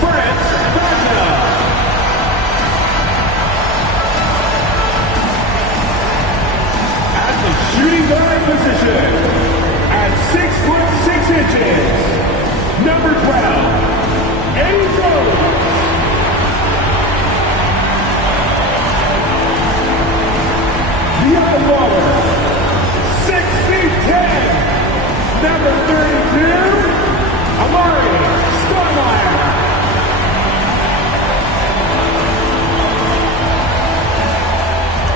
Franz Wagner. At the shooting guard position, at 6'6", number 12, Eddie Jones. Young Waller, 6'10", number 32, Amari Stoudemire.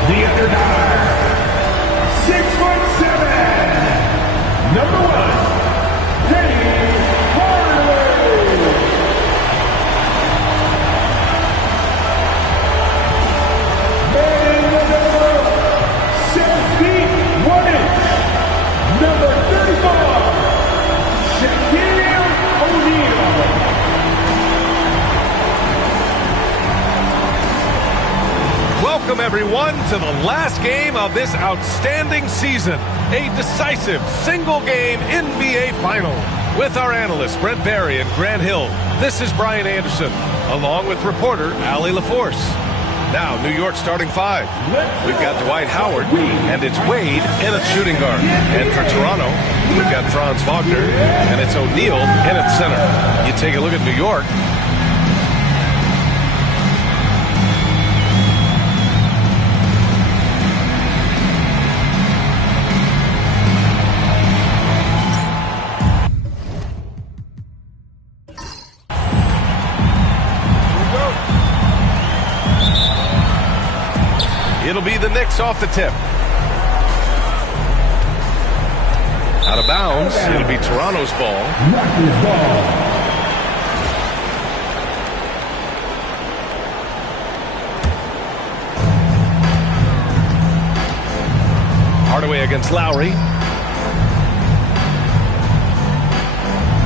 The underdog, 6'7", number 1, Penny Hardaway. And the number 7 feet 1 inch, number 34, Shaquille O'Neal. Welcome, everyone, to the last game of this outstanding season. A decisive single-game NBA Final. With our analysts, Brent Barry and Grant Hill, this is Brian Anderson, along with reporter Allie LaForce. Now, New York starting 5. We've got Dwight Howard, and it's Wade in at shooting guard. And for Toronto, we've got Franz Wagner, and it's O'Neal in at center. You take a look at New York. It'll be the Knicks off the tip. Out of bounds, it'll be Toronto's ball. Hardaway against Lowry.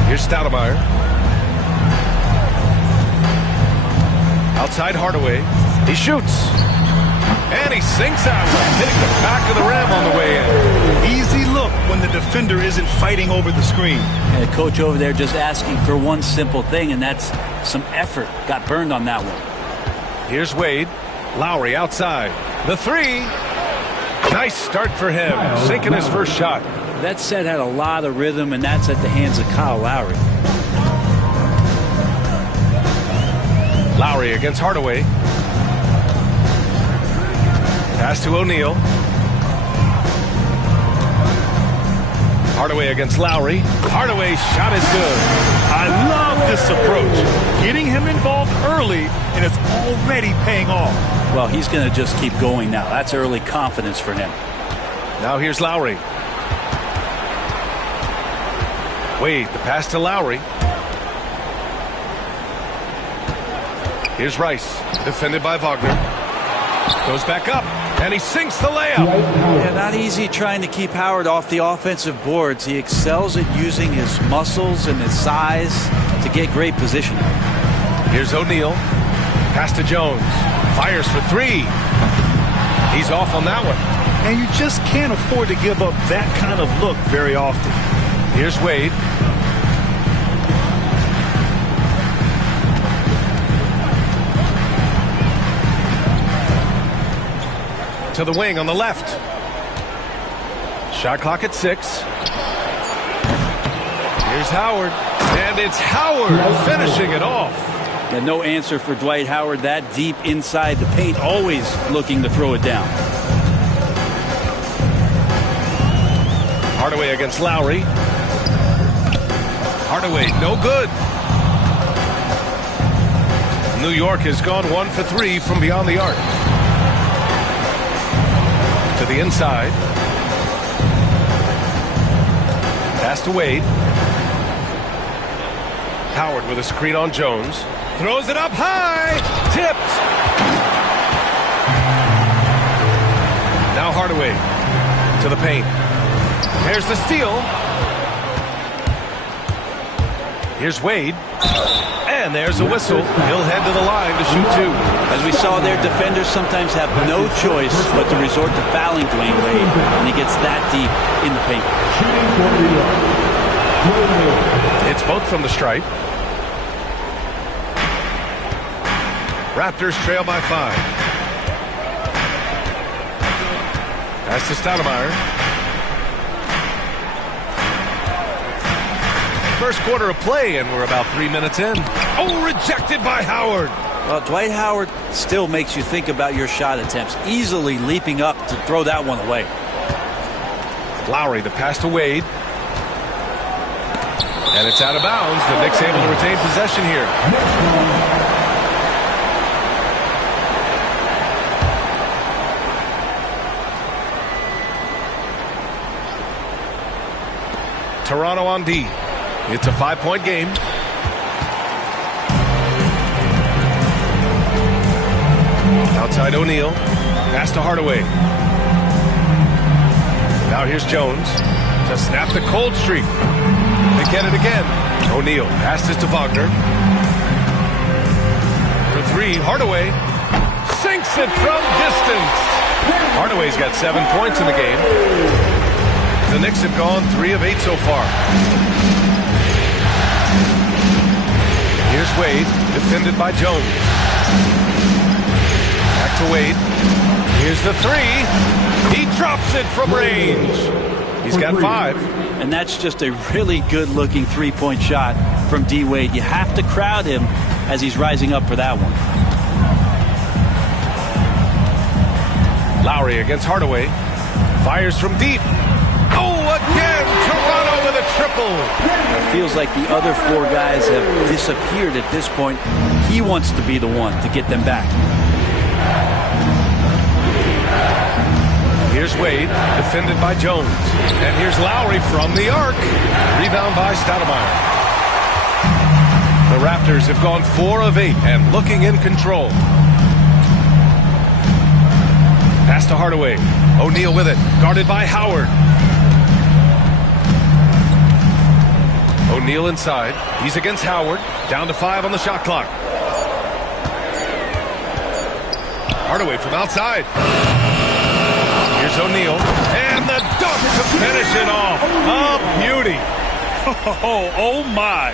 Here's Stoudemire. Outside Hardaway. He shoots. And he sinks out, hitting the back of the rim on the way in. Easy look when the defender isn't fighting over the screen. And the coach over there just asking for one simple thing, and that's some effort. Got burned on that one. Here's Wade. Lowry outside. The 3. Nice start for him, sinking his first shot. That set had a lot of rhythm, and that's at the hands of Kyle Lowry. Lowry against Hardaway. Pass to O'Neal. Hardaway against Lowry. Hardaway's shot is good. I love this approach. Getting him involved early, and it's already paying off. Well, he's going to just keep going now. That's early confidence for him. Now here's Lowry. Wade, the pass to Lowry. Here's Rice, defended by Wagner. Goes back up, and he sinks the layup. Yeah, not easy trying to keep Howard off the offensive boards. He excels at using his muscles and his size to get great positioning. Here's O'Neal. Pass to Jones. Fires for 3. He's off on that one. And you just can't afford to give up that kind of look very often. Here's Wade. To the wing on the left. Shot clock at 6. Here's Howard. And it's Howard finishing it off. Yeah, no answer for Dwight Howard that deep inside the paint, always looking to throw it down. Hardaway against Lowry. Hardaway, no good. New York has gone 1 for 3 from beyond the arc. To the inside. Pass to Wade. Howard with a screen on Jones. Throws it up high. Tipped. Now Hardaway to the paint. There's the steal. Here's Wade. And there's a whistle. He'll head to the line to shoot 2. As we saw there, defenders sometimes have no choice but to resort to fouling Dwayne Wade when he gets that deep in the paint. It's both from the stripe. Raptors trail by 5. Pass to Stoudemire. First quarter of play, and we're about 3 minutes in. Oh, rejected by Howard. Well, Dwight Howard still makes you think about your shot attempts, easily leaping up to throw that one away. Lowry, the pass to Wade. And it's out of bounds. The Knicks able to retain possession here. Toronto on D. It's a 5-point game. Outside O'Neal. Pass to Hardaway. Now here's Jones to snap the cold streak. They get it again. O'Neal passes to Wagner. For 3, Hardaway sinks it from distance. Hardaway's got 7 points in the game. The Knicks have gone 3 of 8 so far. Here's Wade, defended by Jones. Back to Wade. Here's the 3. He drops it from range. He's got 5. And that's just a really good-looking three-point shot from D. Wade. You have to crowd him as he's rising up for that one. Lowry against Hardaway. Fires from deep. Oh, again! Toronto with a triple. It feels like the other 4 guys have disappeared at this point. He wants to be the one to get them back. Here's Wade, defended by Jones. And here's Lowry from the arc. Rebound by Stoudemire. The Raptors have gone 4 of 8 and looking in control. Pass to Hardaway. O'Neal with it, guarded by Howard. O'Neal inside. He's against Howard. Down to 5 on the shot clock. Hardaway from outside. Here's O'Neal. And the dunk to finish it off. A beauty. Oh my.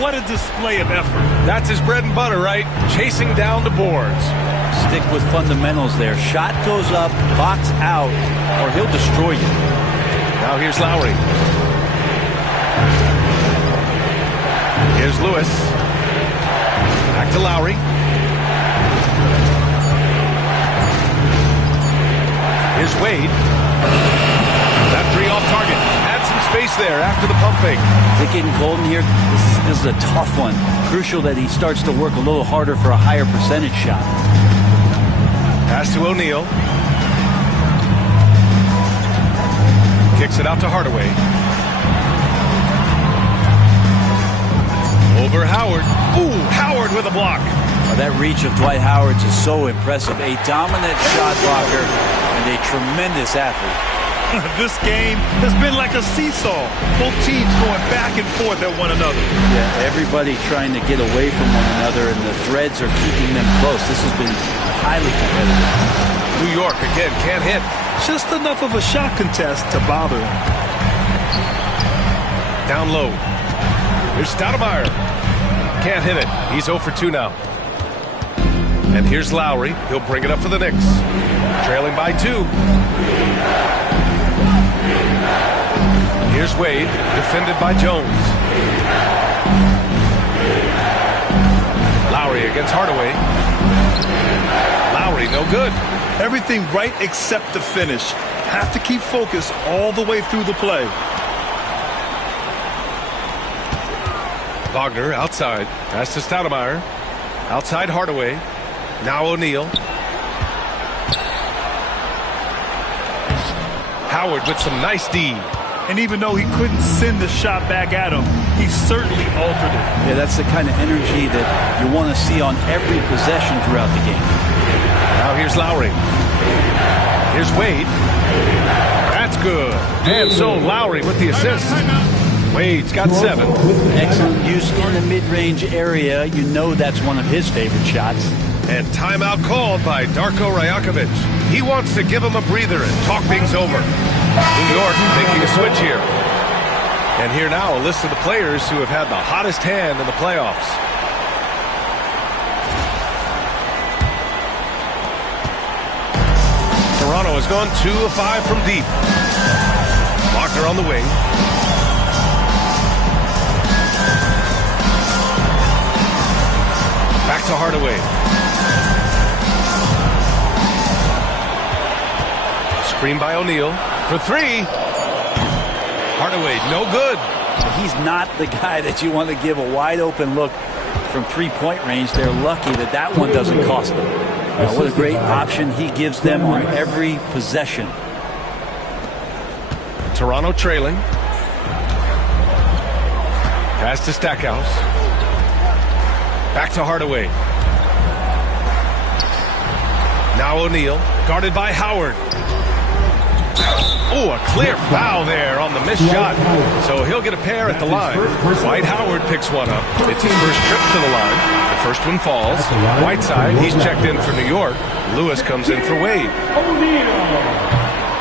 What a display of effort. That's his bread and butter, right? Chasing down the boards. Stick with fundamentals there. Shot goes up, box out, or he'll destroy you. Now here's Lowry. Here's Lewis. Back to Lowry. Here's Wade. That 3 off target. Had some space there after the pump fake. Is it getting cold in here? This is a tough one. Crucial that he starts to work a little harder for a higher percentage shot. Pass to O'Neal. Kicks it out to Hardaway. Over Howard. Ooh, Howard with a block. That reach of Dwight Howard is so impressive. A dominant shot blocker and a tremendous athlete. This game has been like a seesaw. Both teams going back and forth at one another. Yeah, everybody trying to get away from one another, and the threads are keeping them close. This has been highly competitive. New York, again, can't hit. Just enough of a shot contest to bother him. Down low. Here's Stoudemire. Can't hit it. He's 0 for 2 now. And here's Lowry. He'll bring it up for the Knicks. Trailing by 2. Here's Wade, defended by Jones. Lowry against Hardaway. Lowry, no good. Everything right except the finish. Have to keep focus all the way through the play. Wagner outside. Pass to Stoudemire. Outside Hardaway. Now O'Neal. Howard with some nice D. And even though he couldn't send the shot back at him, he certainly altered it. Yeah, that's the kind of energy that you want to see on every possession throughout the game. Now here's Lowry. Here's Wade. That's good. And so Lowry with the assist. Wade's got 7. Excellent use in the mid-range area. You know that's one of his favorite shots. And timeout called by Darko Rajakovic. He wants to give him a breather and talk things over. New York making a switch here. And here now a list of the players who have had the hottest hand in the playoffs. Toronto has gone 2 of 5 from deep. Wagner on the wing. Back to Hardaway. Screen by O'Neal for 3. Hardaway, no good. He's not the guy that you want to give a wide open look from three-point range. They're lucky that that one doesn't cost them. What a great option he gives them on every possession. Toronto trailing. Pass to Stackhouse. Back to Hardaway. Now O'Neal, guarded by Howard. Oh, a clear foul there on the missed shot. So he'll get a pair at the line. Dwight Howard picks one up. It's his first trip to the line. The first one falls. Whiteside, he's checked in for New York. Lewis comes in for Wade.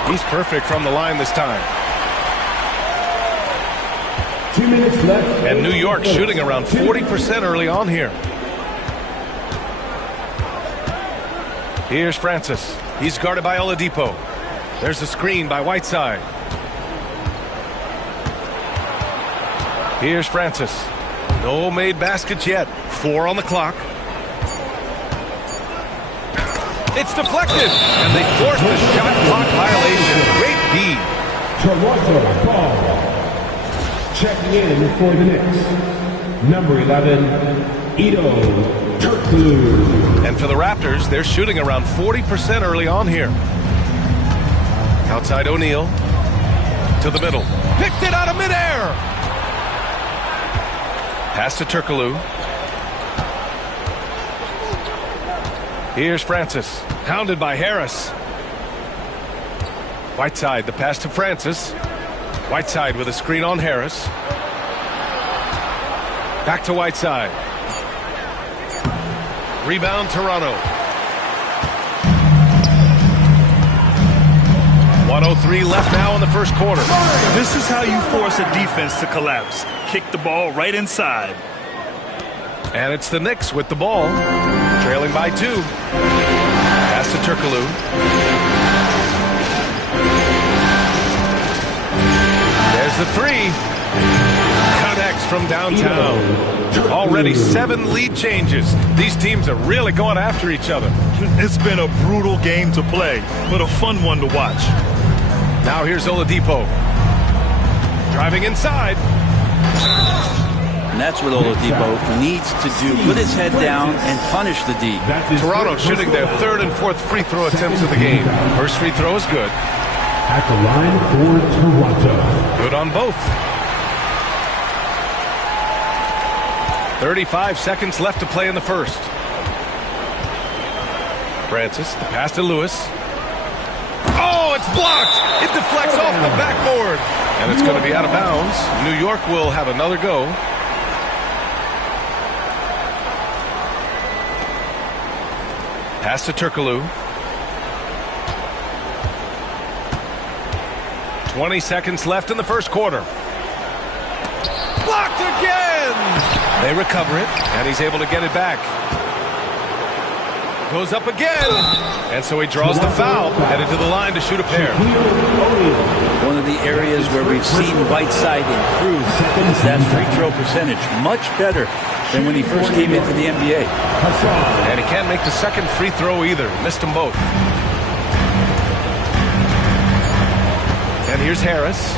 He's perfect from the line this time. 2 minutes left. And New York shooting around 40% early on here. Here's Francis. He's guarded by Oladipo. There's a screen by Whiteside. Here's Francis. No made baskets yet. 4 on the clock. It's deflected. And they force the shot clock violation. Great D. Toronto ball. Checking in for the Knicks. Number 11, Hedo Turkoglu. And for the Raptors, they're shooting around 40% early on here. Outside O'Neal. To the middle. Picked it out of midair. Pass to Turkoglu. Here's Francis. Hounded by Harris. Whiteside, the pass to Francis. Whiteside with a screen on Harris. Back to Whiteside. Rebound Toronto. 1:03 left now in the first quarter. This is how you force a defense to collapse. Kick the ball right inside. And it's the Knicks with the ball. Trailing by 2. Pass to Turkoglu. There's the 3. Connects from downtown. Already 7 lead changes. These teams are really going after each other. It's been a brutal game to play, but a fun one to watch. Now here's Oladipo. Driving inside. And that's what Oladipo needs to do. Put his head down and punish the D. Toronto shooting their 3rd and 4th free throw attempts of the game. First free throw is good. At the line for Toronto. Good on both. 35 seconds left to play in the first. Francis, the pass to Lewis. Oh, it's blocked! It deflects off the backboard. And it's going to be out of bounds. New York will have another go. Pass to Turkoglu. 20 seconds left in the first quarter. Blocked again! They recover it, and he's able to get it back. Goes up again, and so he draws the foul, headed to the line to shoot a pair. One of the areas where we've seen Whiteside improve is that free throw percentage. Much better than when he first came into the NBA. And he can't make the second free throw either. Missed them both. And here's Harris.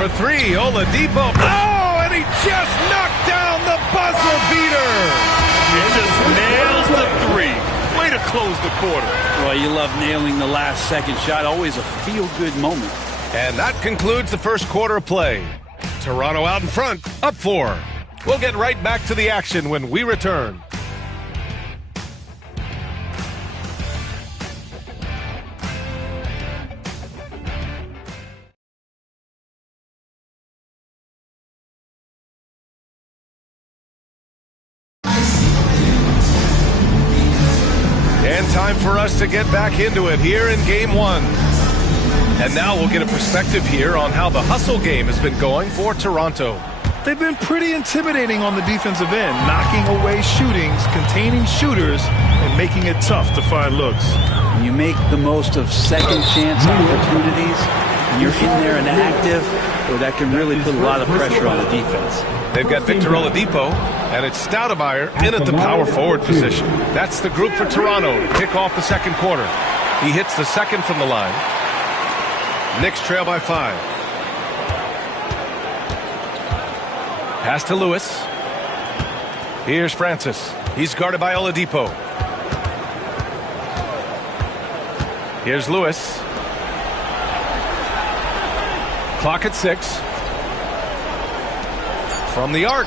For 3, Oladipo. Oh, and he just knocked down the buzzer beater. He just nails the 3. Way to close the quarter. Well, you love nailing the last second shot. Always a feel-good moment. And that concludes the first quarter of play. Toronto out in front, up 4. We'll get right back to the action when we return. Time for us to get back into it here in Game 1. And now we'll get a perspective here on how the hustle game has been going for Toronto. They've been pretty intimidating on the defensive end, knocking away shootings, containing shooters, and making it tough to find looks. When you make the most of second chance opportunities, and you're in there and active, so that can really put a lot of pressure on the defense. They've got Victor Oladipo, and it's Stoudemire in at the power forward position. That's the group for Toronto to kick off the second quarter. He hits the second from the line. Knicks trail by 5. Pass to Lewis. Here's Francis. He's guarded by Oladipo. Here's Lewis. Clock at 6. From the arc.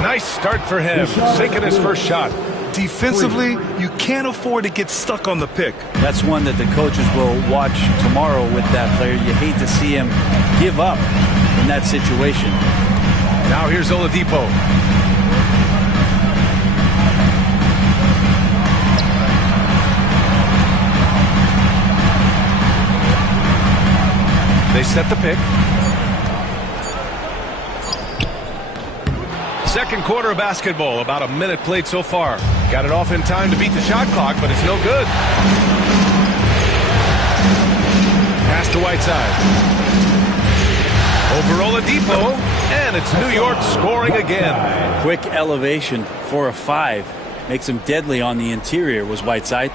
Nice start for him. Sinking his first shot. Defensively, you can't afford to get stuck on the pick. That's one that the coaches will watch tomorrow with that player. You hate to see him give up in that situation. Now here's Oladipo. They set the pick. Second quarter of basketball. About a minute played so far. Got it off in time to beat the shot clock, but it's no good. Pass to Whiteside. Over Oladipo, and it's New York scoring again. Quick elevation for a 5. Makes him deadly on the interior, was Whiteside.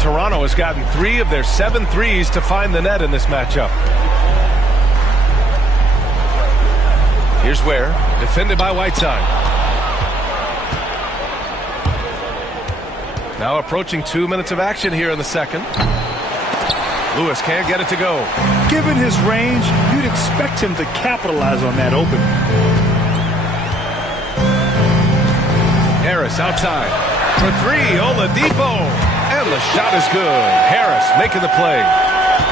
Toronto has gotten 3 of their 7 threes to find the net in this matchup. Here's Ware, defended by Whiteside. Now approaching 2 minutes of action here in the second. Lewis can't get it to go. Given his range, you'd expect him to capitalize on that opening. Harris outside. For 3, Oladipo. And the shot is good. Harris making the play.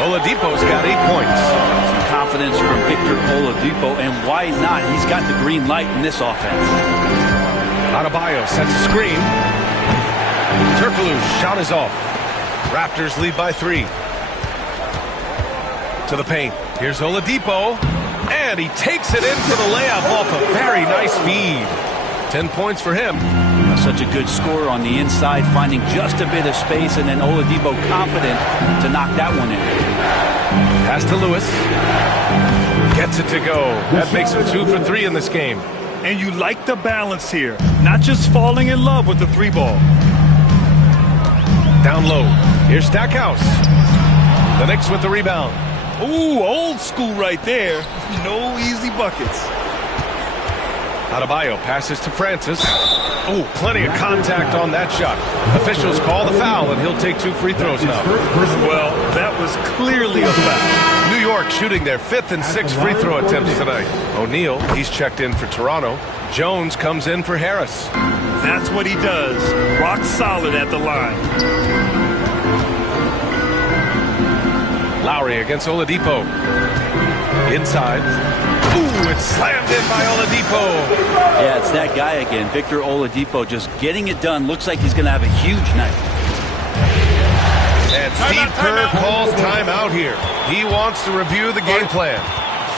Oladipo's got 8 points. Some confidence from Victor Oladipo, and why not? He's got the green light in this offense. Adebayo sets a screen. Turkoglu's shot is off. Raptors lead by 3. To the paint. Here's Oladipo. And he takes it in for the layup off a very nice feed. 10 points for him. Such a good scorer on the inside, finding just a bit of space, and then Oladipo confident to knock that one in. Pass to Lewis. Gets it to go. That makes him 2 for 3 in this game. And you like the balance here. Not just falling in love with the 3 ball. Down low. Here's Stackhouse. The Knicks with the rebound. Ooh, old school right there. No easy buckets. Adebayo passes to Francis. Oh, plenty of contact on that shot. Officials call the foul, and he'll take 2 free throws now. Well, that was clearly a foul. New York shooting their 5th and 6th free throw attempts tonight. O'Neal, he's checked in for Toronto. Jones comes in for Harris. That's what he does. Rock solid at the line. Lowry against Oladipo. Inside. Ooh, it's slammed in by Oladipo. Yeah, it's that guy again. Victor Oladipo just getting it done. Looks like he's going to have a huge night. And Steve Kerr calls timeout here. He wants to review the game plan.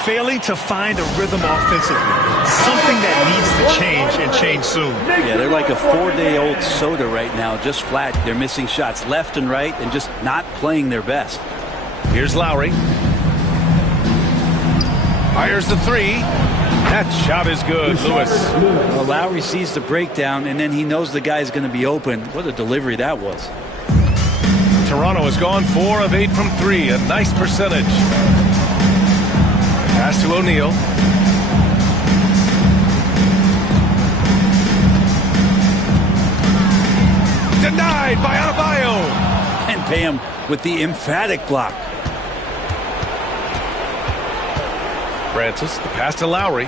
Failing to find a rhythm offensively. Something that needs to change and change soon. Yeah, they're like a 4-day-old soda right now, just flat. They're missing shots left and right and just not playing their best. Here's Lowry. Fires the 3. That shot is good, Lewis. Well, Lowry sees the breakdown, and then he knows the guy's going to be open. What a delivery that was. Toronto has gone 4 of 8 from 3. A nice percentage. Pass to O'Neal. Denied by Adebayo. And pay him with the emphatic block. Francis, the pass to Lowry.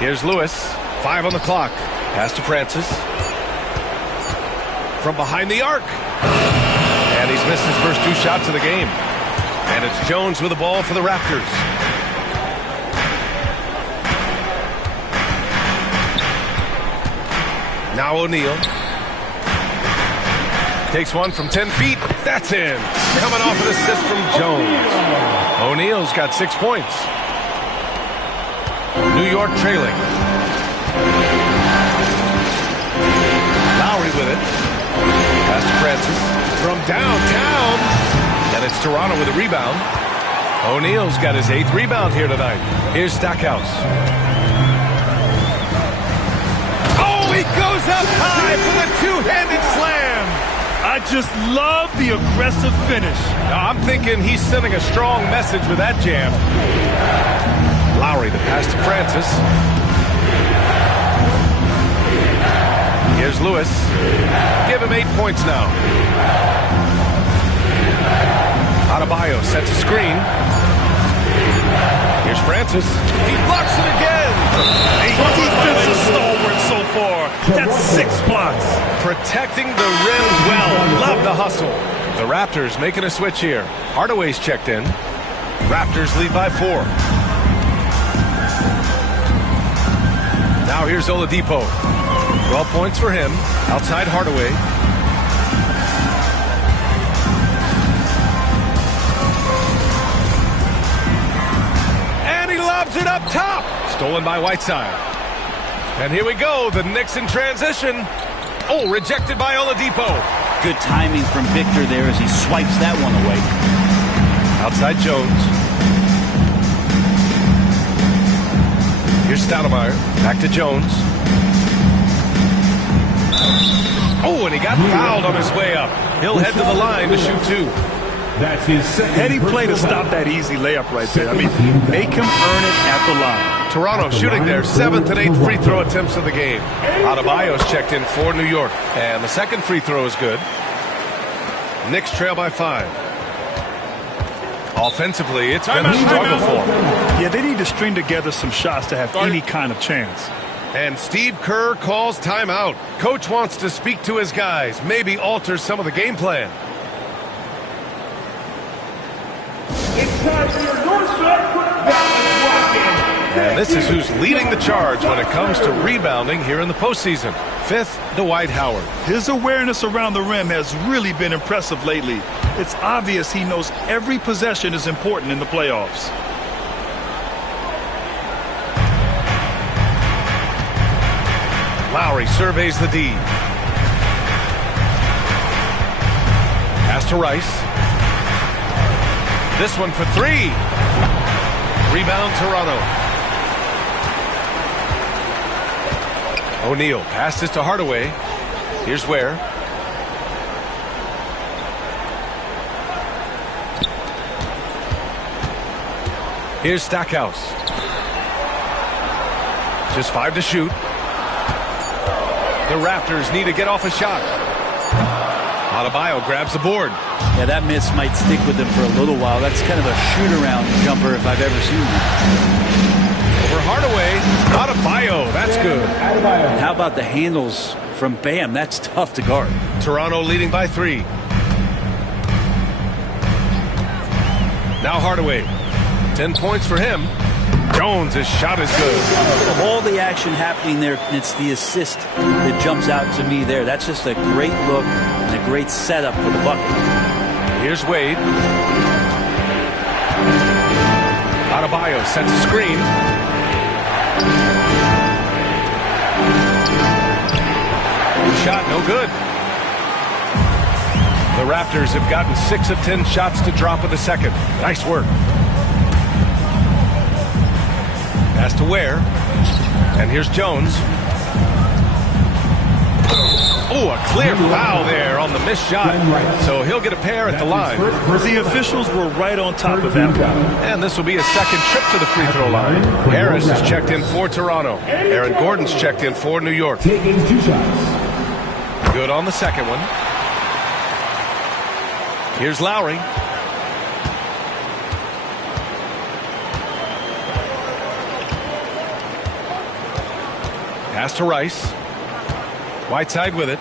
Here's Lewis. 5 on the clock. Pass to Francis. From behind the arc. And he's missed his first 2 shots of the game. And it's Jones with the ball for the Raptors. Now O'Neal. Takes one from 10 feet. That's in. Coming off an assist from Jones. O'Neal's got 6 points. New York trailing. Lowry with it. Pass to Francis. From downtown. And it's Toronto with a rebound. O'Neal's got his 8th rebound here tonight. Here's Stackhouse. Oh, he goes up high for the two-handed slam. I just love the aggressive finish. Now, I'm thinking he's sending a strong message with that jam. Lowry, the pass to Francis. Here's Lewis. Give him 8 points now. Adebayo sets a screen. Here's Francis. He blocks it again. Defensive stalwart so far. That's 6 blocks. Protecting the rim well. Love the hustle. The Raptors making a switch here. Hardaway's checked in. Raptors lead by 4. Now here's Oladipo. 12 points for him. Outside Hardaway. And he lobs it up top. Stolen by Whiteside. And here we go. The Knicks in transition. Oh, rejected by Oladipo. Good timing from Victor there as he swipes that one away. Outside Jones. Here's Stoudemire. Back to Jones. Oh, and he got fouled on his way up. He'll head to the line to shoot 2. That's his second. Heady play to stop that easy layup right there. I mean, make him earn it at the line. Toronto shooting their 7th and 8th free throw attempts of the game. Adebayo's checked in for New York. And the second free throw is good. Knicks trail by 5. Offensively, it's been a struggle for them. Yeah, they need to string together some shots to have any kind of chance. And Steve Kerr calls timeout. Coach wants to speak to his guys, maybe alter some of the game plan. It's time for your North Side Walk-In. And this is who's leading the charge when it comes to rebounding here in the postseason. 5th, Dwight Howard. His awareness around the rim has really been impressive lately. It's obvious he knows every possession is important in the playoffs. Lowry surveys the D. Pass to Rice. This one for 3. Rebound Toronto. O'Neal passes to Hardaway. Here's Ware. Here's Stackhouse. Just 5 to shoot. The Raptors need to get off a shot. Adebayo grabs the board. Yeah, that miss might stick with him for a little while. That's kind of a shoot-around jumper if I've ever seen one. Over Hardaway. Adebayo. That's good. And how about the handles from Bam? That's tough to guard. Toronto leading by 3. Now Hardaway. 10 points for him. Jones' shot is good. Of all the action happening there, it's the assist that jumps out to me there. That's just a great look and a great setup for the bucket. Here's Wade. Adebayo sets a screen. Shot no good. The Raptors have gotten 6 of 10 shots to drop in the second. Nice work. Pass to Ware. And here's Jones. Oh, a clear foul there on the missed shot. So he'll get a pair at the line. The officials were right on top of that one. And this will be a second trip to the free throw line. Harris is checked in for Toronto. Aaron Gordon's checked in for New York. Taking 2 shots. Good on the second one. Here's Lowry. Pass to Rice. Whiteside with it.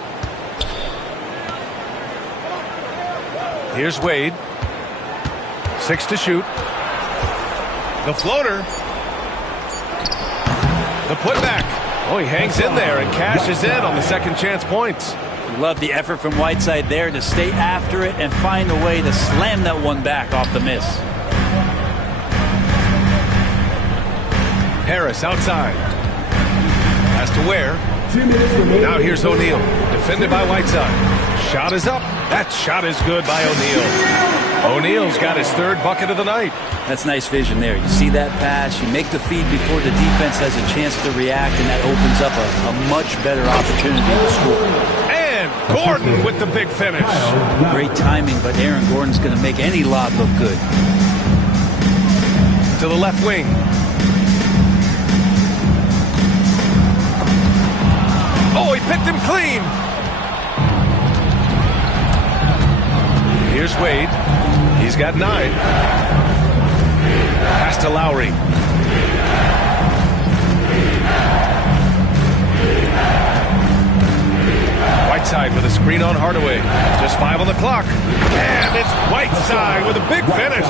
Here's Wade. 6 to shoot. The floater. The putback. Oh, he hangs in there and cashes in on the second chance points. Love the effort from Whiteside there to stay after it and find a way to slam that one back off the miss. Harris outside. Has to Ware. Now here's O'Neal. Defended by Whiteside. Shot is up. That shot is good by O'Neal. O'Neal's got his third bucket of the night. That's nice vision there. You see that pass, you make the feed before the defense has a chance to react, and that opens up a much better opportunity to score. And Gordon with the big finish. Great timing, but Aaron Gordon's going to make any lob look good. To the left wing. Oh, he picked him clean. Here's Wade. He's got 9. Pass to Lowry. Whiteside with a screen on Hardaway. Just 5 on the clock. And it's Whiteside with a big finish.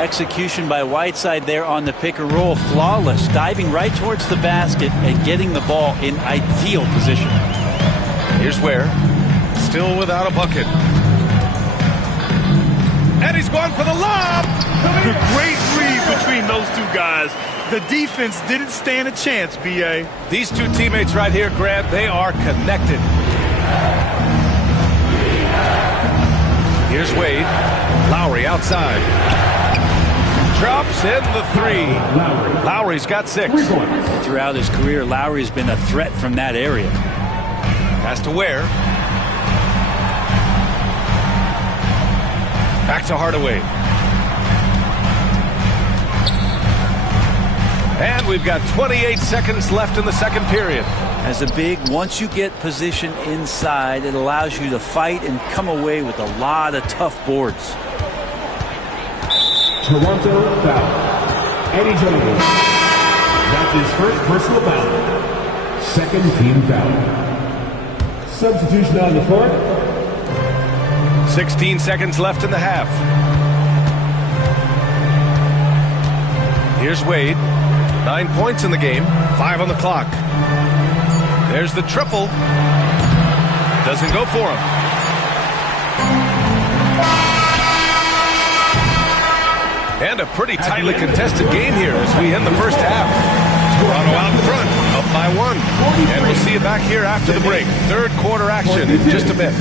Execution by Whiteside there on the pick and roll. Flawless. Diving right towards the basket and getting the ball in ideal position. Here's Ware. Still without a bucket. And he's going for the lob. Great read between those two guys. The defense didn't stand a chance, B.A. These two teammates right here, Grant, they are connected. Here's Wade. Lowry outside. Drops in the 3. Lowry's got 6. Throughout his career, Lowry's been a threat from that area. Pass to Ware. Back to Hardaway. And we've got 28 seconds left in the second period. As a big, once you get position inside, it allows you to fight and come away with a lot of tough boards. Toronto foul. Eddie Jones. That's his first personal foul. Second team foul. Substitution on the court. 16 seconds left in the half. Here's Wade. 9 points in the game. 5 on the clock. There's the triple. Doesn't go for him. And a pretty tightly contested game here as we end the first half. Toronto out in front, up by 1. And we'll see you back here after the break. Third quarter action in just a bit.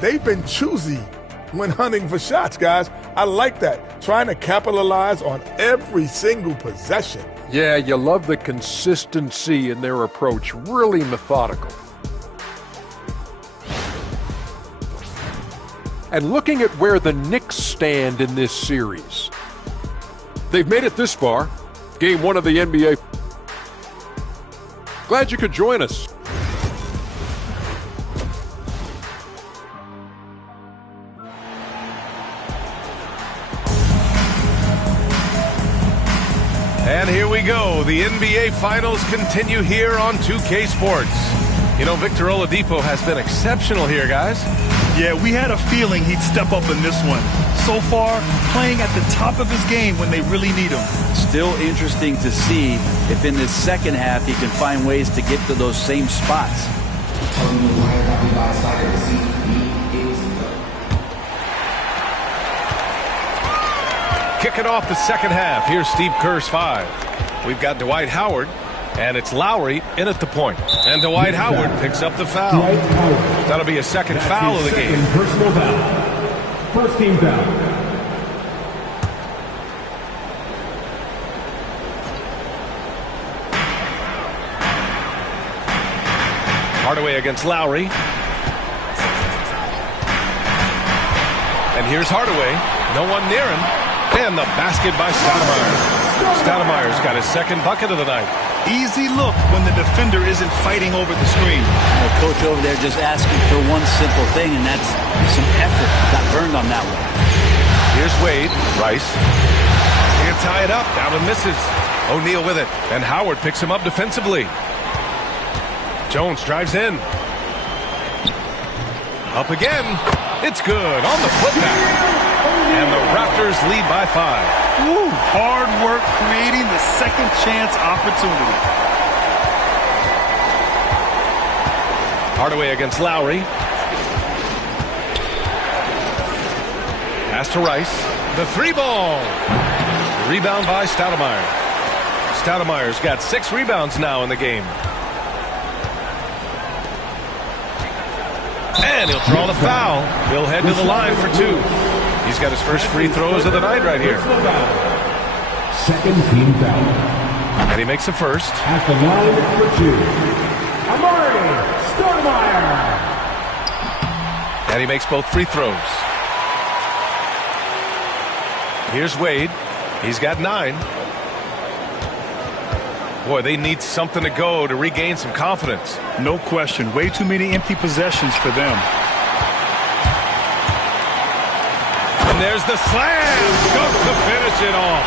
They've been choosy when hunting for shots, guys. I like that. Trying to capitalize on every single possession. Yeah, you love the consistency in their approach. Really methodical. And looking at where the Knicks stand in this series. They've made it this far. Game 1 of the NBA. Glad you could join us. And here we go. The NBA Finals continue here on 2K Sports. You know, Victor Oladipo has been exceptional here, guys. Yeah, we had a feeling he'd step up in this one. So far, playing at the top of his game when they really need him. Still interesting to see if in this second half he can find ways to get to those same spots. Kicking off the second half. Here's Steve Kerr's 5. We've got Dwight Howard, and it's Lowry in at the point. And Dwight Howard picks up the foul. That'll be a second foul of the game. Personal foul. First team foul. Hardaway against Lowry. And here's Hardaway. No one near him. And the basket by Stoudemire. Stoudemire's got his second bucket of the night. Easy look when the defender isn't fighting over the screen. The coach over there just asking for one simple thing, and that's some effort. Got burned on that one. Here's Wade. Rice. Can't tie it up. Down and misses. O'Neal with it. And Howard picks him up defensively. Jones drives in. Up again. It's good on the putback. And the Raptors lead by 5. Woo, hard work creating the second chance opportunity. Hardaway against Lowry. Pass to Rice. The three ball. Rebound by Stoudemire. Stoudemire's got 6 rebounds now in the game. And he'll draw the foul. He'll head to the line for 2. He's got his first free throws of the night right here. Second team foul. And he makes the first. At the line for 2. Amari Stoudemire. And he makes both free throws. Here's Wade. He's got 9. Boy, they need something to go to regain some confidence. No question. Way too many empty possessions for them. And there's the slam. Dunk to finish it off.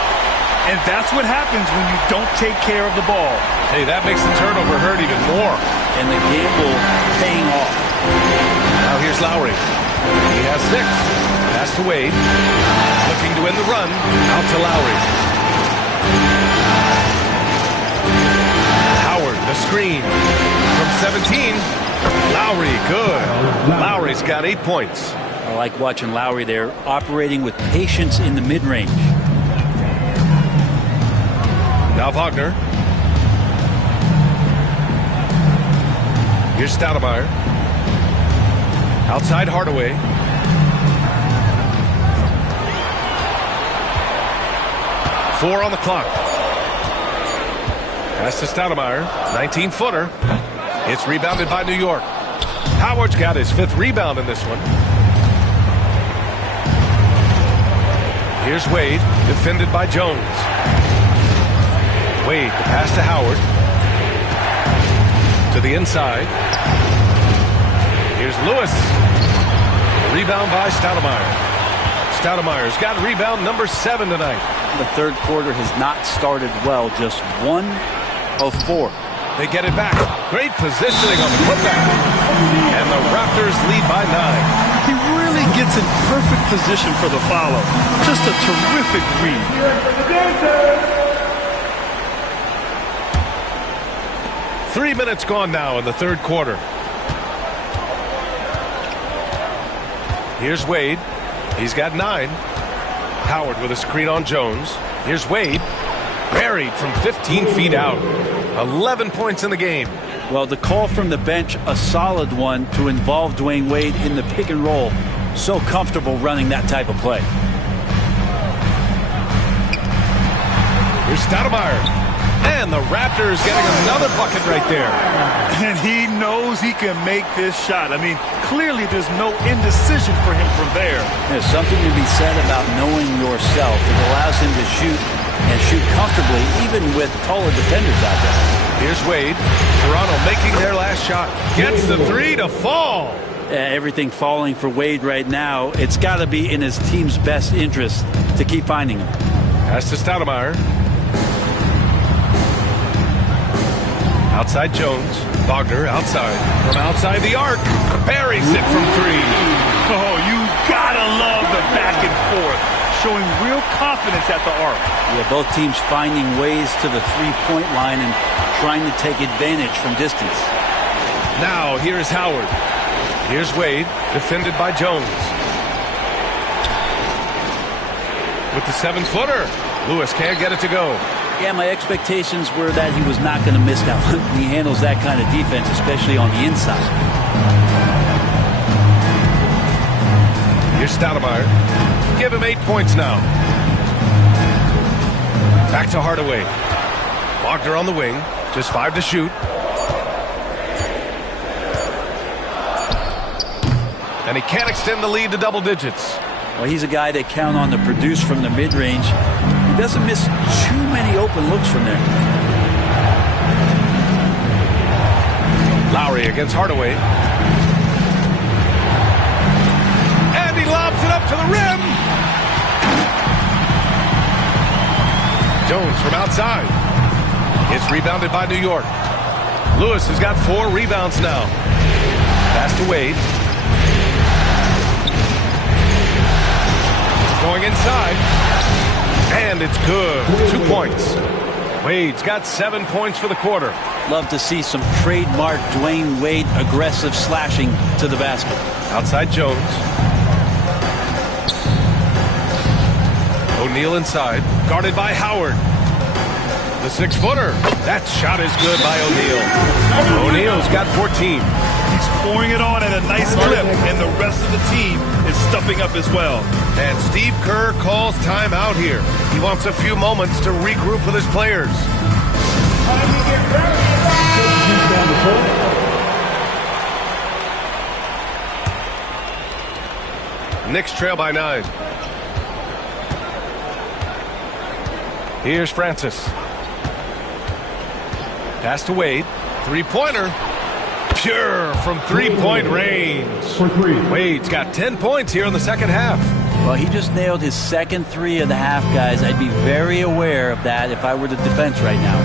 And that's what happens when you don't take care of the ball. Hey, that makes the turnover hurt even more. And the gamble paying off. Now here's Lowry. He has 6. Pass to Wade. Looking to win the run. Out to Lowry. Howard, the screen. From 17. Lowry, good. Lowry's got 8 points. I like watching Lowry there, operating with patience in the mid-range. Now Wagner. Here's Stoudemire. Outside Hardaway. Four on the clock. Pass to Stoudemire. 19-footer. It's rebounded by New York. Howard's got his 5th rebound in this one. Here's Wade, defended by Jones. Wade, the pass to Howard. To the inside. Here's Lewis. Rebound by Stoudemire. Stoudemire's got rebound number 7 tonight. The third quarter has not started well, just 1 of 4. They get it back. Great positioning on the putback. And the Raptors lead by 9. He really gets in perfect position for the follow. Just a terrific read. 3 minutes gone now in the third quarter. Here's Wade. He's got 9. Howard with a screen on Jones. Here's Wade. Buried from 15 feet out. 11 points in the game. Well, the call from the bench, a solid one to involve Dwayne Wade in the pick and roll. So comfortable running that type of play. Here's Stoudemire. And the Raptors getting another bucket right there. And he knows he can make this shot. I mean, clearly there's no indecision for him from there. There's something to be said about knowing yourself. It allows him to shoot and shoot comfortably, even with taller defenders out there. Here's Wade. Toronto making their last shot. Gets the 3 to fall. Everything falling for Wade right now. It's got to be in his team's best interest to keep finding him. Pass to Stoudemire. Outside Jones. Wagner outside. From outside the arc. Buries it from 3. Oh, you gotta love the back and forth. Showing real confidence at the arc. Yeah, both teams finding ways to the three-point line and trying to take advantage from distance. Now here's Howard. Here's Wade, defended by Jones. With the 7-footer. Lewis can't get it to go. Yeah, my expectations were that he was not going to miss that one. He handles that kind of defense, especially on the inside. Here's Stoudemire. Give him 8 points now. Back to Hardaway. Wagner on the wing. Just 5 to shoot. And he can't extend the lead to double digits. Well, he's a guy that count on to produce from the mid-range. He doesn't miss too many open looks from there. Lowry against Hardaway. And he lobs it up to the rim. Jones from outside. It's rebounded by New York. Lewis has got 4 rebounds now. Pass to Wade. Going inside. And it's good. 2 points. Wade's got 7 points for the quarter. Love to see some trademark Dwayne Wade aggressive slashing to the basket. Outside Jones. O'Neal inside. Guarded by Howard. The 6-footer. That shot is good by O'Neal. O'Neal's got 14. He's pouring it on at a nice clip, and the rest of the team is stepping up as well. And Steve Kerr calls timeout here. He wants a few moments to regroup with his players. Knicks trail by 9. Here's Francis. Pass to Wade. Three-pointer. Pure from three-point range. For 3. Wade's got 10 points here in the second half. Well, he just nailed his second 3 of the half, guys. I'd be very aware of that if I were the defense right now.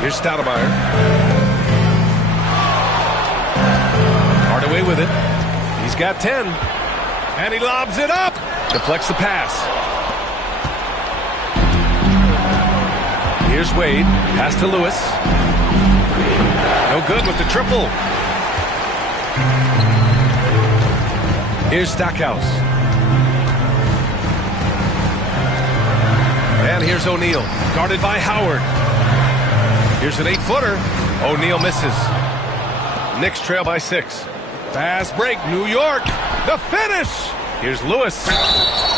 Here's Stoudemire. Hardaway with it. He's got 10. And he lobs it up. Deflects the pass. Here's Wade. Pass to Lewis. No good with the triple. Here's Stackhouse. And here's O'Neal. Guarded by Howard. Here's an 8-footer. O'Neal misses. Knicks trail by 6. Fast break, New York. The finish. Here's Lewis.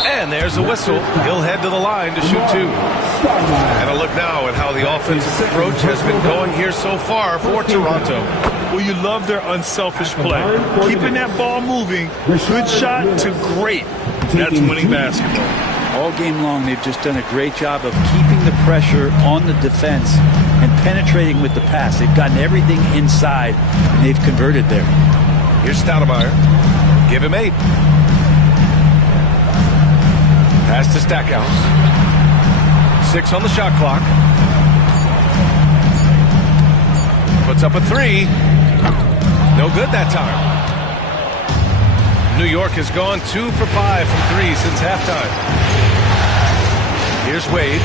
And there's a whistle. He'll head to the line to shoot 2. And a look now at how the offensive approach has been going here so far for Toronto. Well, you love their unselfish play. Keeping that ball moving, good shot to great. That's winning basketball. All game long, they've just done a great job of keeping the pressure on the defense and penetrating with the pass. They've gotten everything inside, and they've converted there. Here's Stoudemire. Give him 8. Pass to Stackhouse. 6 on the shot clock. Puts up a 3. No good that time. New York has gone 2 for 5 from 3 since halftime. Here's Wade.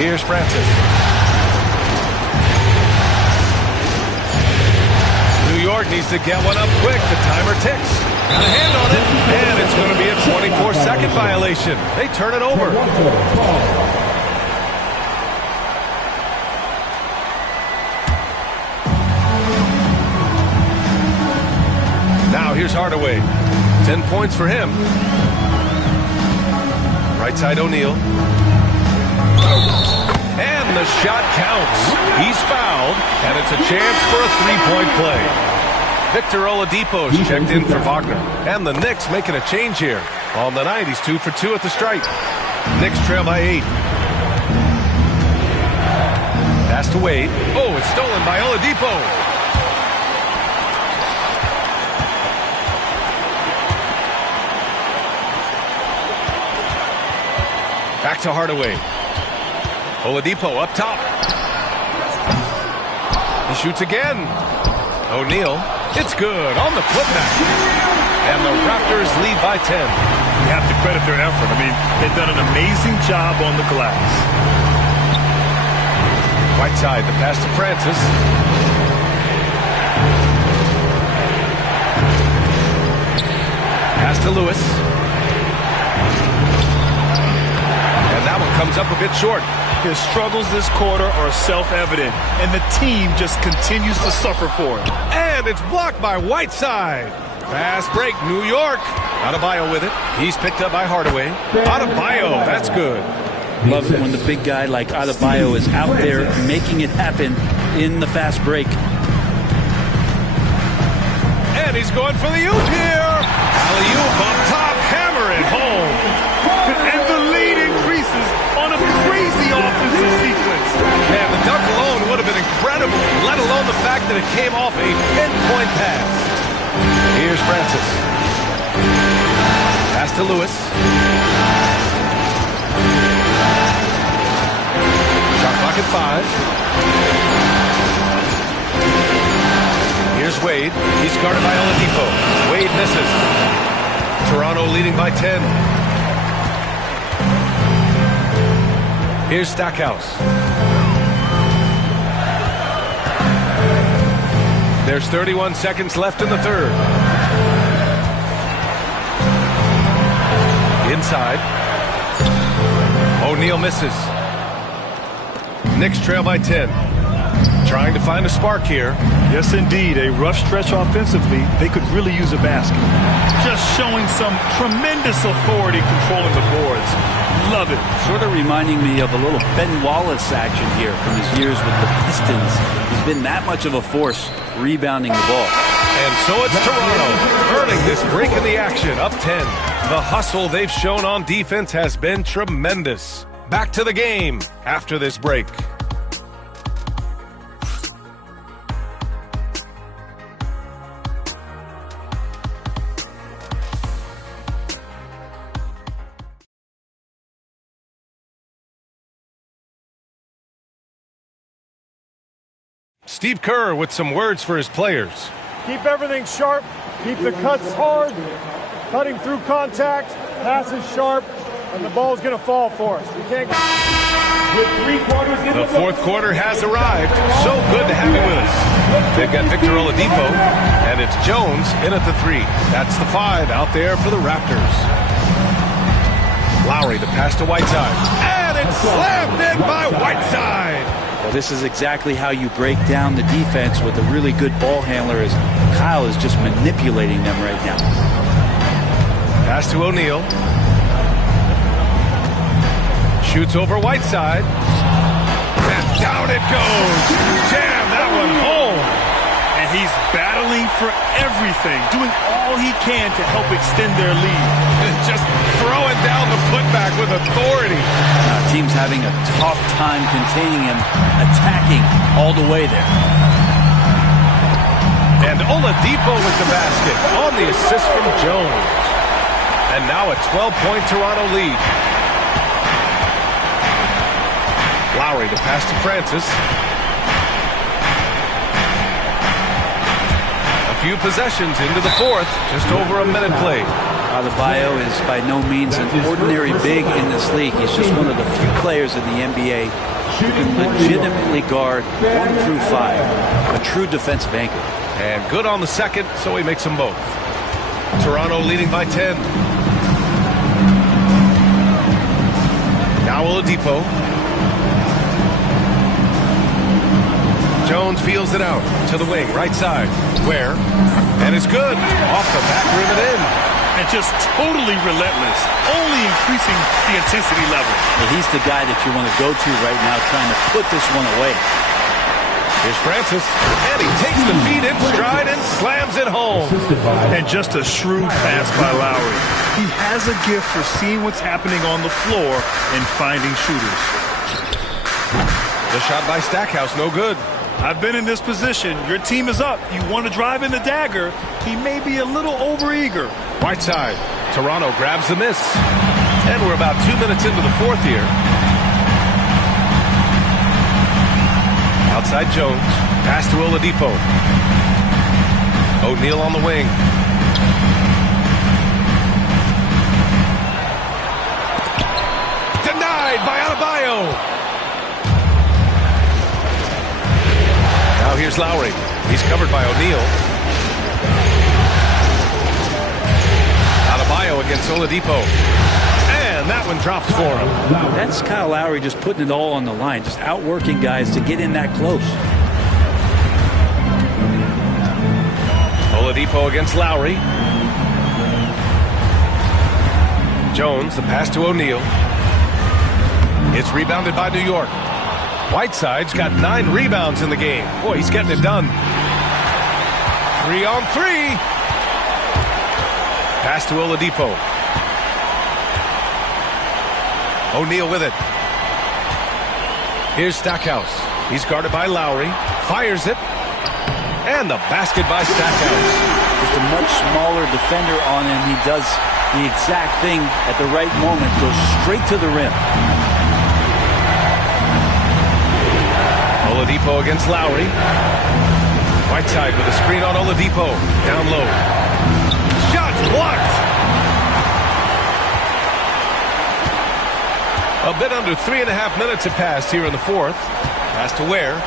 Here's Francis. New York needs to get one up quick. The timer ticks. Got a hand on it, and it's going to be a 24-second violation. They turn it over. Now here's Hardaway. 10 points for him. Right side O'Neal. And the shot counts. He's fouled, and it's a chance for a three-point play. Victor Oladipo's checked in for Wagner. And the Knicks making a change here. On the night, he's 2 for 2 at the stripe. Knicks trail by 8. Pass to Wade. Oh, it's stolen by Oladipo. Back to Hardaway. Oladipo up top. He shoots again. O'Neal. It's good on the putback. And the Raptors lead by 10. You have to credit their effort. I mean, they've done an amazing job on the glass. Right side, the pass to Francis. Pass to Lewis. And that one comes up a bit short. His struggles this quarter are self-evident, and the team just continues to suffer for it. And it's blocked by Whiteside. Fast break, New York. Adebayo with it. He's picked up by Hardaway. Adebayo, that's good. Love it when the big guy like Adebayo is out there making it happen in the fast break. And he's going for the oop here. Alley-oop up top, hammer it home. And the lead increases on a crazy offensive sequence. Man, the dunk alone would have been incredible, let alone the fact that it came off a pinpoint pass. Here's Francis. Pass to Lewis. Shot clock at 5. Here's Wade. He's guarded by Oladipo. Wade misses. Toronto leading by 10. Here's Stackhouse. There's 31 seconds left in the third. Inside. O'Neal misses. Knicks trail by 10. Trying to find a spark here. Yes, indeed. A rough stretch offensively. They could really use a basket. Just showing some tremendous authority controlling the boards. Love it. Sort of reminding me of a little Ben Wallace action here from his years with the Pistons. He's been that much of a force rebounding the ball. And so it's Toronto earning this break in the action, up 10. The hustle they've shown on defense has been tremendous. Back to the game after this break. Steve Kerr with some words for his players. Keep everything sharp, keep the cuts hard, cutting through contact, passes sharp, and the ball's going to fall for us. We can't. The fourth quarter has arrived. So good to have him with us. They've got Victor Oladipo, and it's Jones in at the 3. That's the 5 out there for the Raptors. Lowry, the pass to Whiteside, and it's slammed in by Whiteside. Well, this is exactly how you break down the defense with a really good ball handler, as Kyle is just manipulating them right now. Pass to O'Neal. Shoots over Whiteside. And down it goes. Jam that one home. And he's battling for everything, doing all he can to help extend their lead. Just throwing down the putback with authority. Team's having a tough time containing him, attacking all the way there. And Oladipo with the basket on the assist from Jones. And now a 12-point Toronto lead. Lowry, the pass to Francis. A few possessions into the fourth, just over a minute played. Adebayo is by no means an ordinary big in this league. He's just one of the few players in the NBA who can legitimately guard 1 through 5. A true defensive anchor. And good on the second, so he makes them both. Toronto leading by 10. Now Oladipo. Jones feels it out to the wing, right side. Where? And it's good. Off the back rim and in. And just totally relentless, only increasing the intensity level. Well, he's the guy that you want to go to right now, trying to put this one away. Here's Francis, and he takes the feed in stride and slams it home. And just a shrewd pass by Lowry. He has a gift for seeing what's happening on the floor and finding shooters. The shot by Stackhouse, no good. I've been in this position. Your team is up. You want to drive in the dagger. He may be a little overeager. Whiteside. Toronto grabs the miss. And we're about 2 minutes into the fourth here. Outside Jones. Pass to Oladipo. O'Neal on the wing. Denied by Adebayo. Now here's Lowry. He's covered by O'Neal. Adebayo against Oladipo. And that one drops for him. That's Kyle Lowry just putting it all on the line, just outworking guys to get in that close. Oladipo against Lowry. Jones, the pass to O'Neal. It's rebounded by New York. Whiteside's got 9 rebounds in the game. Boy, he's getting it done. 3 on 3. Pass to Oladipo. O'Neal with it. Here's Stackhouse. He's guarded by Lowry. Fires it. And the basket by Stackhouse. Just a much smaller defender on him. He does the exact thing at the right moment. Goes straight to the rim. Oladipo against Lowry. Whiteside with a screen on Oladipo. Down low. Shots blocked. A bit under 3.5 minutes have passed here in the fourth. Pass to Ware.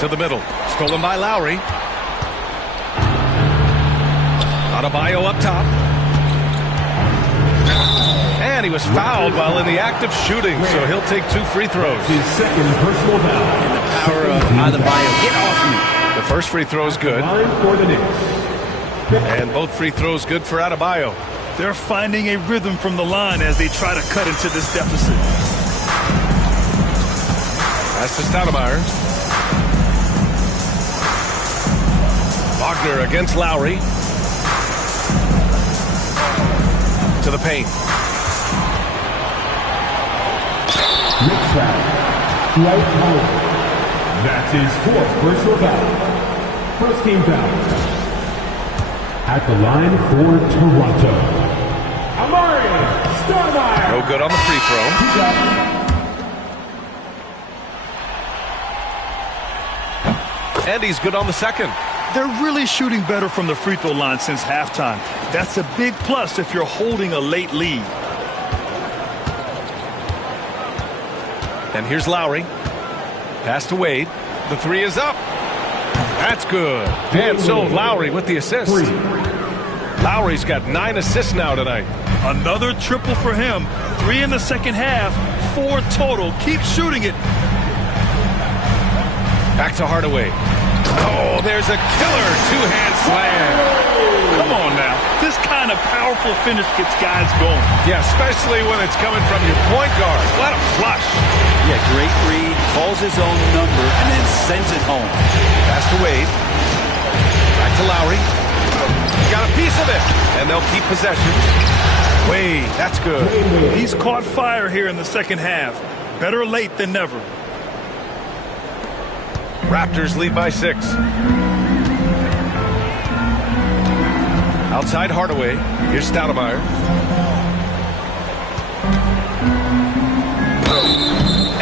To the middle. Stolen by Lowry. Adebayo up top. And he was fouled while in the act of shooting, so he'll take 2 free throws. His second personal foul. And the power of Adebayo. Get off me. The first free throw is good. Line for the Knicks. And both free throws good for Adebayo. They're finding a rhythm from the line as they try to cut into this deficit. That's to Stoudemire. Wagner against Lowry. To the paint. Knicks foul. Dwight Howard. That's his 4th personal foul. First team foul. At the line for Toronto, Amari Stoudemire. No good on the free throw. And he's good on the second. They're really shooting better from the free throw line since halftime. That's a big plus if you're holding a late lead. And here's Lowry. Pass to Wade. The 3 is up. That's good. And so Lowry with the assist. Lowry's got 9 assists now tonight. Another triple for him. 3 in the second half. 4 total. Keep shooting it. Back to Hardaway. Oh, there's a killer 2-hand slam. Come on now. This kind of powerful finish gets guys going. Yeah, especially when it's coming from your point guard. What a flush. Yeah, great read. Calls his own number and then sends it home. Pass to Wade. Back to Lowry. Got a piece of it. And they'll keep possession. Wade, that's good. He's caught fire here in the second half. Better late than never. Raptors lead by 6. Outside Hardaway. Here's Stoudemire.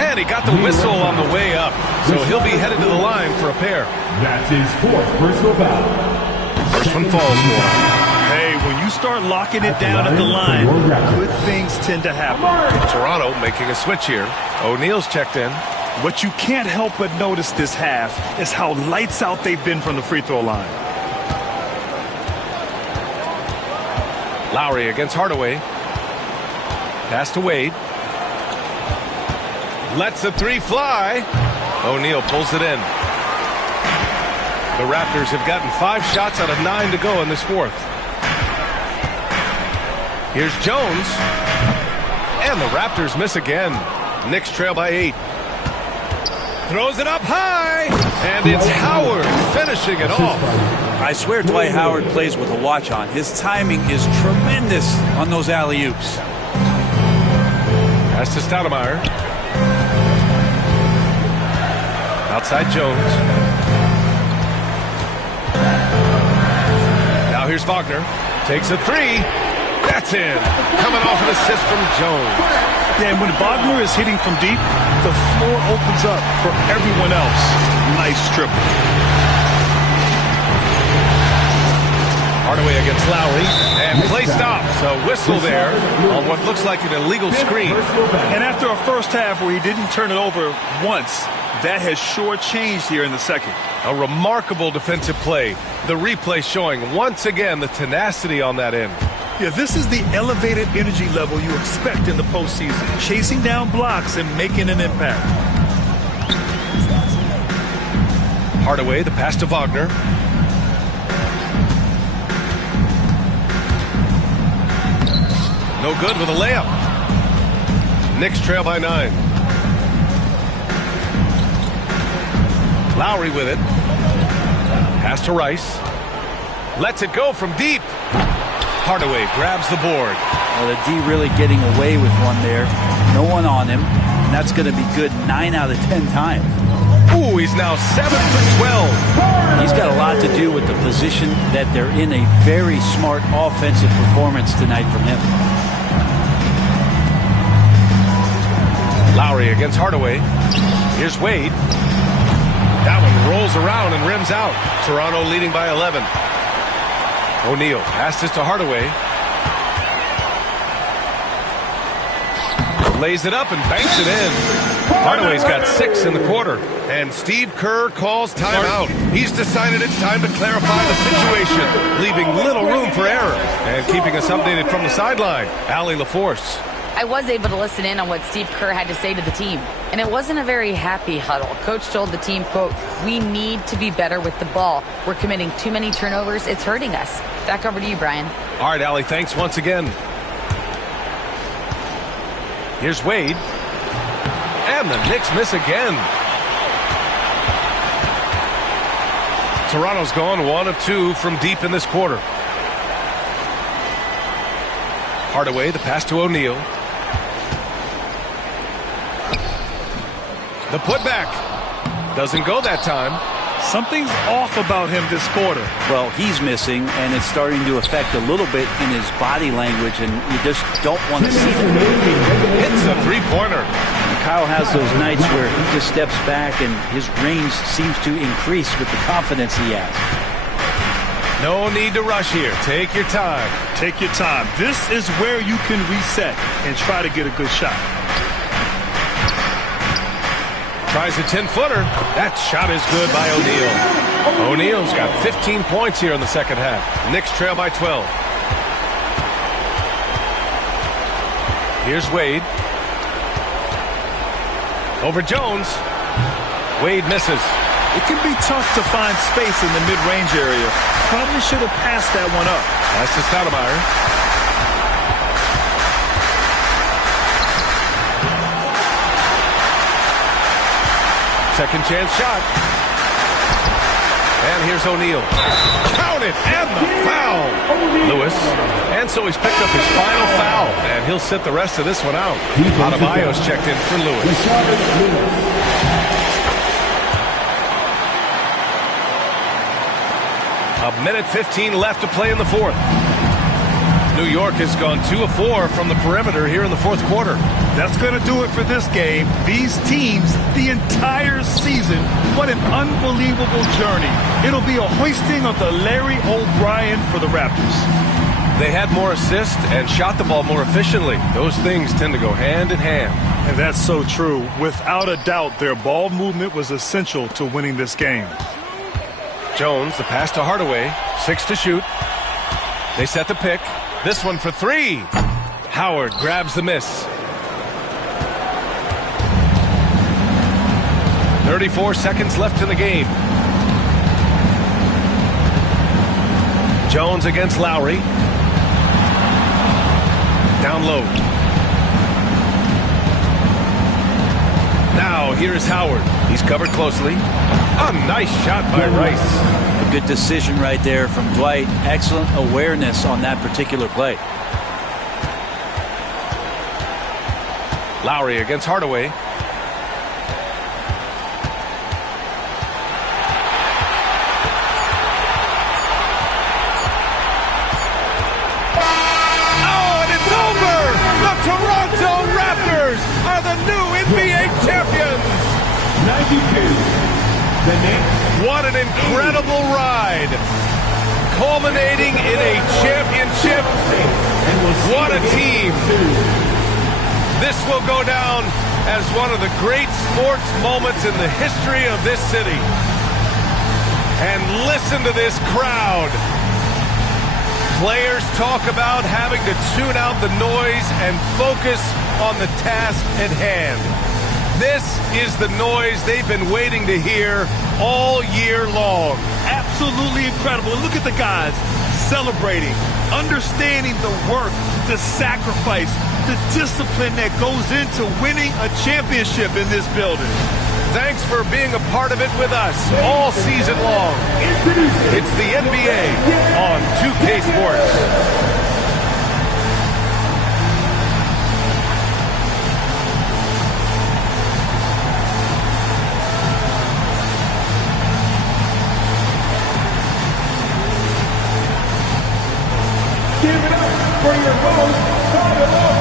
And he got the whistle on the way up. So he'll be headed to the line for a pair. That's his 4th personal foul. First one falls for him. Hey, when you start locking it down at the line, good things tend to happen. Toronto making a switch here. O'Neal's checked in. What you can't help but notice this half is how lights out they've been from the free throw line. Lowry against Hardaway. Pass to Wade. Lets the 3 fly. O'Neal pulls it in. The Raptors have gotten 5 shots out of 9 to go in this fourth. Here's Jones. And the Raptors miss again. Knicks trail by 8. Throws it up high. And it's Howard finishing it off. I swear Dwight Howard plays with a watch on. His timing is tremendous on those alley-oops. Pass to Stoudemire. Outside Jones. Now here's Wagner. Takes a 3. That's in. Coming off an assist from Jones. Yeah, and when Wagner is hitting from deep, the floor opens up for everyone else. Nice triple. Hardaway against Lowry. And play stops. A whistle there on what looks like an illegal screen. And after a first half where he didn't turn it over once, that has sure changed here in the second. A remarkable defensive play. The replay showing once again the tenacity on that end. Yeah, this is the elevated energy level you expect in the postseason. Chasing down blocks and making an impact. Hardaway, the pass to Wagner. No good with a layup. Knicks trail by 9. Lowry with it. Pass to Rice. Lets it go from deep. Hardaway grabs the board. Well, the D really getting away with one there. No one on him. And that's going to be good 9 out of 10 times. Ooh, he's now 7 for 12. He's got a lot to do with the position that they're in. A very smart offensive performance tonight from him. Lowry against Hardaway. Here's Wade. That one rolls around and rims out. Toronto leading by 11. O'Neal passes to Hardaway. Lays it up and banks it in. Hardaway's got 6 in the quarter. And Steve Kerr calls timeout. He's decided it's time to clarify the situation, leaving little room for error. And keeping us updated from the sideline, Allie LaForce. I was able to listen in on what Steve Kerr had to say to the team, and it wasn't a very happy huddle. Coach told the team, quote, "We need to be better with the ball. We're committing too many turnovers. It's hurting us." Back over to you, Brian. All right, Allie, thanks once again. Here's Wade. And the Knicks miss again. Toronto's gone 1 of 2 from deep in this quarter. Hardaway, the pass to O'Neal. The putback. Doesn't go that time. Something's off about him this quarter. Well, he's missing, and it's starting to affect a little bit in his body language, and you just don't want to see it. Hits a three-pointer. Kyle has those nights where he just steps back, and his range seems to increase with the confidence he has. No need to rush here. Take your time. Take your time. This is where you can reset and try to get a good shot. Tries a 10-footer. That shot is good by O'Neal. O'Neal's got 15 points here in the second half. Knicks trail by 12. Here's Wade. Over Jones. Wade misses. It can be tough to find space in the mid-range area. Probably should have passed that one up. That's to Stoudemire. Second chance shot. And here's O'Neal. Count it, and the foul. Lewis. And so he's picked up his final foul, and he'll sit the rest of this one out. Adebayo's checked in for Lewis. A minute 15 left to play in the fourth. New York has gone 2 of 4 from the perimeter here in the fourth quarter. That's going to do it for this game. These teams, the entire season, what an unbelievable journey. It'll be a hoisting of the Larry O'Brien for the Raptors. They had more assists and shot the ball more efficiently. Those things tend to go hand in hand. And that's so true. Without a doubt, their ball movement was essential to winning this game. Jones, the pass to Hardaway. 6 to shoot. They set the pick. This one for 3. Howard grabs the miss. 34 seconds left in the game. Jones against Lowry. Down low. Now here is Howard. He's covered closely. A nice shot by Rice. A good decision right there from Dwight. Excellent awareness on that particular play. Lowry against Hardaway. Oh, and it's over! The Toronto Raptors are the new NBA champions! 92. The Knicks. What an incredible ride! Culminating in a championship. What a team! This will go down as one of the great sports moments in the history of this city. And listen to this crowd. Players talk about having to tune out the noise and focus on the task at hand. This is the noise they've been waiting to hear all year long. Absolutely incredible. Look at the guys celebrating, understanding the work, the sacrifice, the discipline that goes into winning a championship in this building. Thanks for being a part of it with us all season long. It's the NBA on 2K Sports. Give it up for your host, Carmelo